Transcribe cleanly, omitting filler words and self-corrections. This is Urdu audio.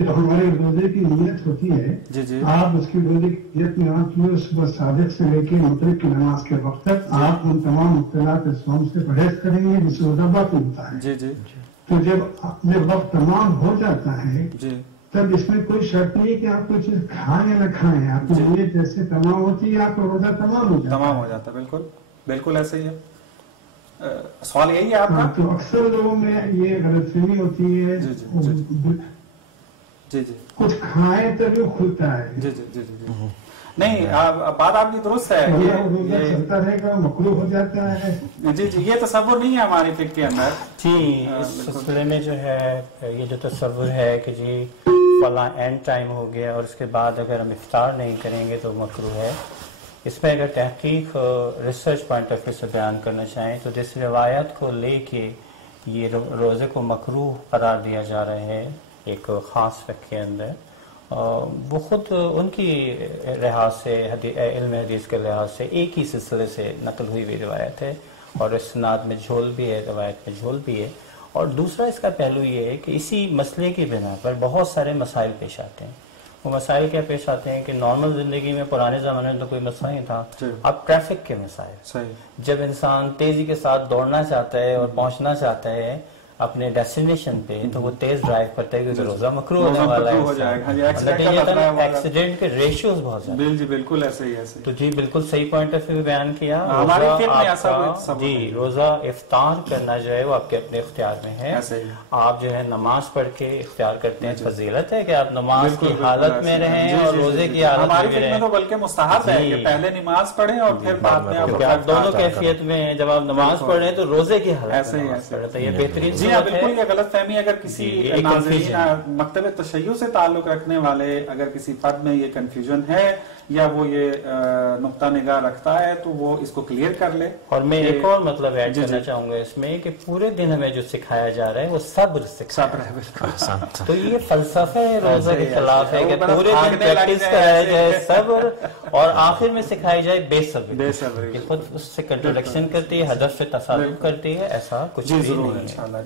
جو ہمارے روزے کی نیت ہوتی ہے جی جی آپ اس کی روزے کی نیت میں آپ کی صبح صادق سے لے کے مغرب کی نماز کے وقت تک آپ ان تمام مبتلات صوم سے پرہیز کریں گے جسے روزہ باطل ہوتا ہے. جی جی تو جب وقت تمام ہو جاتا ہے جی تب اس میں کوئی شرط نہیں ہے کہ آپ کوئی چیز کھائیں یا نہ کھائیں. آپ کی نیت جیسے تمام ہوتی ہے آپ کا روزہ تمام ہو جاتا ہے. بالکل بالکل ایسے ہی ہے. سوال یہی ہے آپ کا؟ تو اکثر لوگوں میں یہ غلط فہمی ہوتی ہے. جی جی کچھ کھائیں تو جو کھلتا ہے. جی جی جی جی نہیں بات آپ کی درست ہے. روزہ چلتا رہے گا مکروہ ہو جاتا ہے. جی جی یہ تصور نہیں ہے ہماری فکر کے اندر. جی اس سلسلے میں جو ہے یہ جو تصور ہے کہ جی فلاں اینڈ ٹائم ہو گیا اور اس کے بعد اگر ہم افطار نہیں کریں گے تو مکروہ ہے. اس میں اگر تحقیق ریسرچ پوائنٹ آف ویو سے بیان کرنا چاہیں تو جس روایت کو لے کے یہ روزے کو مکروہ قرار دیا جا رہا ہے ایک خاص فقہ کے اندر، وہ خود ان کی لحاظ سے علم حدیث کے لحاظ سے ایک ہی سلسلے سے نقل ہوئی ہوئی روایت ہے اور اسناد میں جھول بھی ہے، روایت میں جھول بھی ہے. اور دوسرا اس کا پہلو یہ ہے کہ اسی مسئلے کی بنا پر بہت سارے مسائل پیش آتے ہیں. وہ مسائل کیا پیش آتے ہیں کہ نارمل زندگی میں پرانے زمانے میں تو کوئی مسئلہ نہیں تھا. اب ٹریفک کے مسائل، جب انسان تیزی کے ساتھ دوڑنا چاہتا ہے اور پہنچنا چاہتا ہے اپنے ڈیسٹینیشن پہ تو وہ تیز ڈرائیو کرتا ہے کیونکہ روزہ مکروہ ہونے والا ہے. ایکسیڈنٹ کے ریشیوز بہت زیادہ. جی بالکل ایسے ہی ایسے. تو جی بالکل صحیح پوائنٹ آف ویو بیان کیا. جی روزہ افطار کرنا جو ہے وہ آپ کے اپنے اختیار میں ہے. آپ جو ہے نماز پڑھ کے اختیار کرتے ہیں، فضیلت ہے کہ آپ نماز کی حالت میں رہیں اور روزے کی حالت میں رہیں. بلکہ مستحب ہے کہ پہلے نماز پڑھیں اور پھر بعد میں آپ دونوں کیفیت میں جب آپ نماز پڑھ رہے ہیں تو روزے کی حالت میں نماز پڑھ رہے ہیں. یہ بہترین. جی بالکل. یہ غلط فہمی اگر کسی ناظرین مکتب تشیع سے تعلق رکھنے والے اگر کسی فرد میں یہ کنفیوژن ہے یا وہ یہ نقطہ نگاہ رکھتا ہے تو وہ اس کو کلیئر کر لے. اور میں ایک اور مطلب ایڈ کرنا چاہوں گا اس میں کہ پورے دن ہمیں جو سکھایا جا رہا ہے وہ صبر ہے. تو یہ فلسفہ روزہ کے خلاف ہے کہ پورے دن پریکٹس کرایا جائے صبر اور آخر میں سکھائی جائے بے صبری. یہ خود اس سے کنٹرڈکشن کرتی ہے، ہدف سے تصادم کرتی ہے. ایسا کچھ بھی نہیں ہے.